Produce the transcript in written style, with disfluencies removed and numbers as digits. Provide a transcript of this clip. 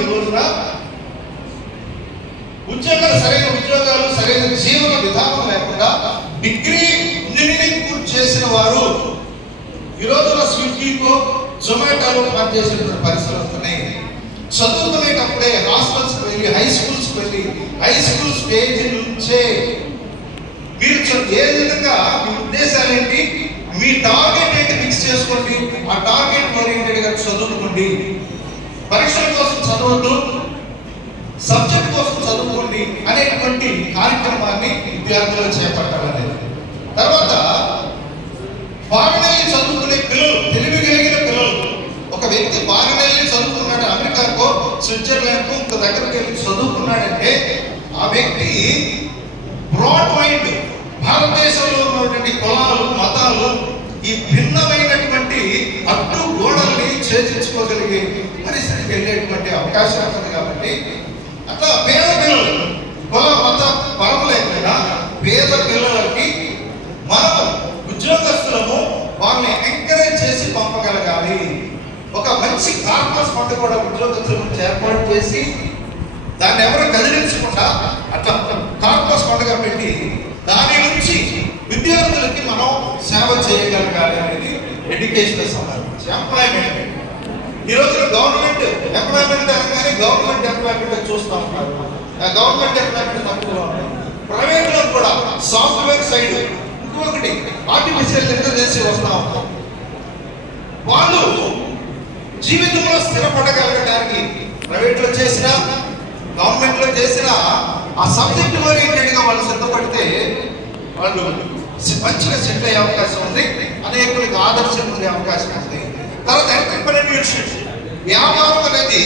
ఈ రోజున సరైన ఉద్యోగాలు, సరైన జీవన విధానం లేకుండా డిగ్రీ ఇంజనీరింగ్ పూర్తి చేసిన వారు ఈ రోజున స్విగ్గీకో జొమాటోలో పనిచేసేటువంటి పరిస్థితులు వస్తున్నాయి. చదువుకునేటప్పుడే హాస్టల్స్కి వెళ్ళి, హై స్కూల్స్కి వెళ్ళి, హై స్కూల్ స్టేజ్ నుంచే మీరు ఏ విధంగా మీ ఉద్దేశాలు ఏంటి, మీ టార్గెట్ ఏంటి ఫిక్స్ చేసుకోండి. ఆ టార్గెట్ ఓరియంటెడ్ గా చదువుకోండి. పరీక్షల కోసం చదవద్దు, సబ్జెక్ట్ కోసం చదువుకోండి అనేటువంటి కార్యక్రమాన్ని విద్యార్థులు చేపట్టాలనేది. తర్వాత ఫారెన్ చదువుకునే పిల్లలు, తెలివి కలిగిన పిల్లలు, ఒక వ్యక్తి ఫారెన్ చదువుకున్నాడు, అమెరికాకో స్విట్జర్లాండ్కో ఇంక దగ్గరికి వెళ్ళి చదువుకున్నాడంటే ఆ వ్యక్తి బ్రాడ్ మైండ్, భారతదేశంలో ఉన్నటువంటి కులాలు, మతాలు, ఈ భిన్నమైనటువంటి అడ్డు గోడల్ని ఛేదించుకోగలిగే పరిస్థితికి వెళ్ళేటువంటి అవకాశం ఉంటుంది. కాబట్టి అట్లా పేద పిల్లలు, కుల మత పరం లేకుండా పేద పిల్లలకి మనం ఉద్యోగస్తులము వాళ్ళని ఎంకరేజ్ చేసి పంపగలగాలి. ఒక మంచి కార్పస్ ఫండ్ కూడా ఉద్యోగస్తుల నుంచి ఏర్పాటు చేసి దాన్ని ఎవరు కదిలించకుండా అట్లా కార్పస్ ఫండ్గా పెట్టి దాని నుంచి విద్యార్థులకి మనం సేవ చేయగలగాలి అనేది ఎడ్యుకేషన్ సంబంధించి. ఎంప్లాయ్మెంట్ ఈ రోజున గవర్నమెంట్ ఎంప్లాయ్మెంట్ అనగానే గవర్నమెంట్ ఎంప్లాయ్మెంట్ చూస్తూ ఉంటారు. గవర్నమెంట్ ఎంప్లాయ్మెంట్ తక్కువ ఉన్నాయి. ప్రైవేట్ లో కూడా సాఫ్ట్వేర్ సైడ్ ఇంకొకటి ఆర్టిఫిషియల్ ఇంటెలిజెన్స్ వస్తూ ఉంటాం. వాళ్ళు జీవితంలో స్థిరపడగలగడానికి ప్రైవేట్ లో చేసినా గవర్నమెంట్ లో చేసినా ఆ సబ్జెక్ట్ ఓరియంటెడ్ గా వాళ్ళు సిద్ధపడితే వాళ్ళు మంచిగా సెటిల్ అయ్యే అవకాశం ఉంది, అనేకులకు ఆదర్శం ఉండే అవకాశం ఉంది. తర్వాత ఎంటర్‌ప్రెన్యూర్‌షిప్, వ్యాపారం అనేది